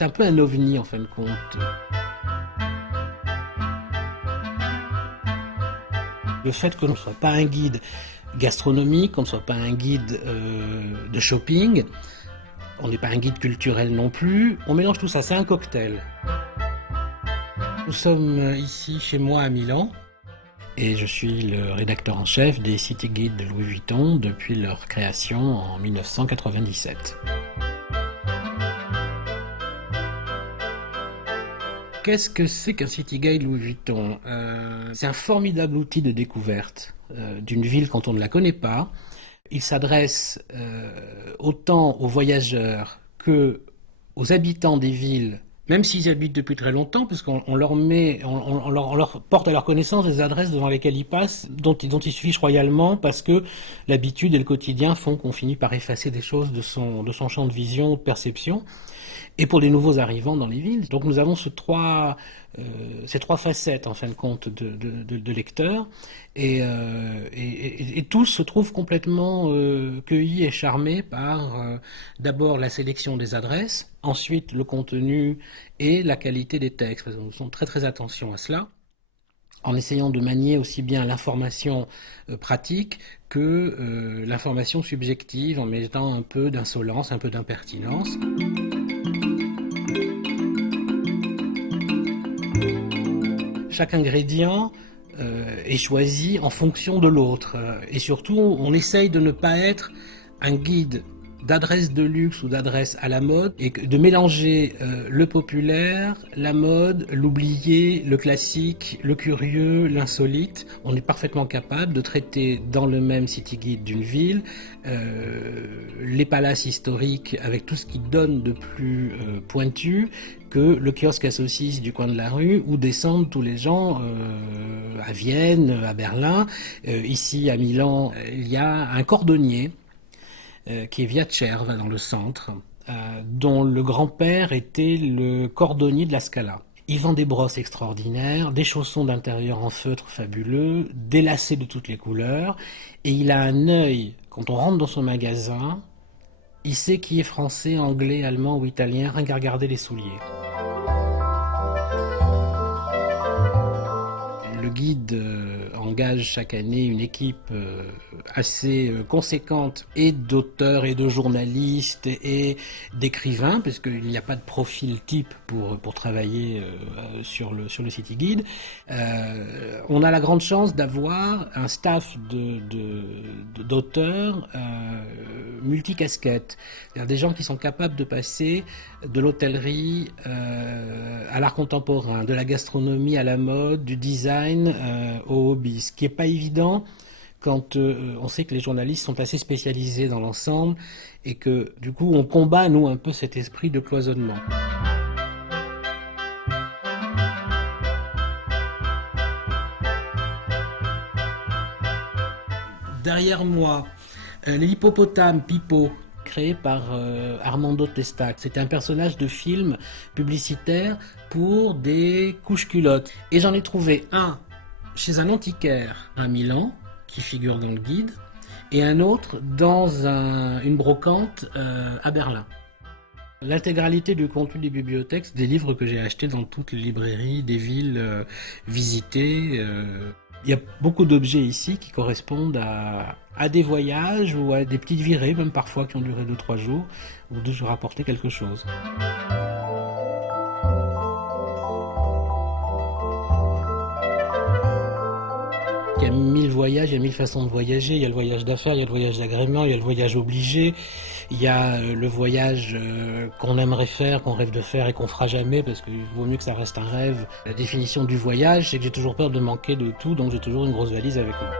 c'est un peu un ovni en fin de compte. Le fait qu'on ne soit pas un guide gastronomique, qu'on ne soit pas un guide de shopping, on n'est pas un guide culturel non plus, on mélange tout ça, c'est un cocktail. Nous sommes ici chez moi à Milan et je suis le rédacteur en chef des City Guides de Louis Vuitton depuis leur création en 1997. Qu'est-ce que c'est qu'un City Guide Louis Vuitton? C'est un formidable outil de découverte d'une ville quand on ne la connaît pas. Il s'adresse autant aux voyageurs que aux habitants des villes, même s'ils y habitent depuis très longtemps, puisqu'on leur on leur porte à leur connaissance des adresses devant lesquelles ils passent, dont ils se fichent royalement, parce que l'habitude et le quotidien font qu'on finit par effacer des choses de son champ de vision, de perception. Et pour les nouveaux arrivants dans les villes. Donc nous avons ces trois facettes, en fin de compte, de lecteurs. Et tous se trouvent complètement cueillis et charmés par d'abord la sélection des adresses, ensuite le contenu et la qualité des textes. Parce que nous faisons très très attention à cela, en essayant de manier aussi bien l'information pratique que l'information subjective, en mettant un peu d'insolence, un peu d'impertinence. Chaque ingrédient est choisi en fonction de l'autre. Et surtout, on essaye de ne pas être un guide d'adresse de luxe ou d'adresse à la mode, et de mélanger le populaire, la mode, l'oublié, le classique, le curieux, l'insolite. On est parfaitement capable de traiter dans le même city guide d'une ville les palaces historiques avec tout ce qui donne de plus pointu que le kiosque à saucisses du coin de la rue, où descendent tous les gens à Vienne, à Berlin. Ici à Milan, il y a un cordonnier qui est Via Cerva dans le centre, dont le grand-père était le cordonnier de la Scala. Il vend des brosses extraordinaires, des chaussons d'intérieur en feutre fabuleux, des lacets de toutes les couleurs, et il a un œil, quand on rentre dans son magasin, il sait qui est français, anglais, allemand ou italien, rien qu'à regarder les souliers. Le guide engage chaque année une équipe assez conséquente et d'auteurs et de journalistes et d'écrivains, parce qu'il n'y a pas de profil type pour travailler sur le City Guide. On a la grande chance d'avoir un staff d'auteurs multicasquettes, c'est-à-dire des gens qui sont capables de passer de l'hôtellerie à l'art contemporain, de la gastronomie à la mode, du design au hobby, ce qui n'est pas évident quand on sait que les journalistes sont assez spécialisés dans l'ensemble et que du coup on combat nous un peu cet esprit de cloisonnement. Derrière moi, l'hippopotame Pipo, créé par Armando Testa. C'était un personnage de film publicitaire pour des couches-culottes. Et j'en ai trouvé un chez un antiquaire à Milan, qui figure dans le guide, et un autre dans une brocante à Berlin. L'intégralité du contenu des bibliothèques, c'est des livres que j'ai achetés dans toutes les librairies des villes visitées. Il y a beaucoup d'objets ici qui correspondent à des voyages ou à des petites virées, même parfois qui ont duré 2-3 jours, où je rapportais quelque chose. Il y a 1000 voyages, il y a 1000 façons de voyager. Il y a le voyage d'affaires, il y a le voyage d'agrément, il y a le voyage obligé. Il y a le voyage qu'on aimerait faire, qu'on rêve de faire et qu'on fera jamais, parce qu'il vaut mieux que ça reste un rêve. La définition du voyage, c'est que j'ai toujours peur de manquer de tout, donc j'ai toujours une grosse valise avec moi.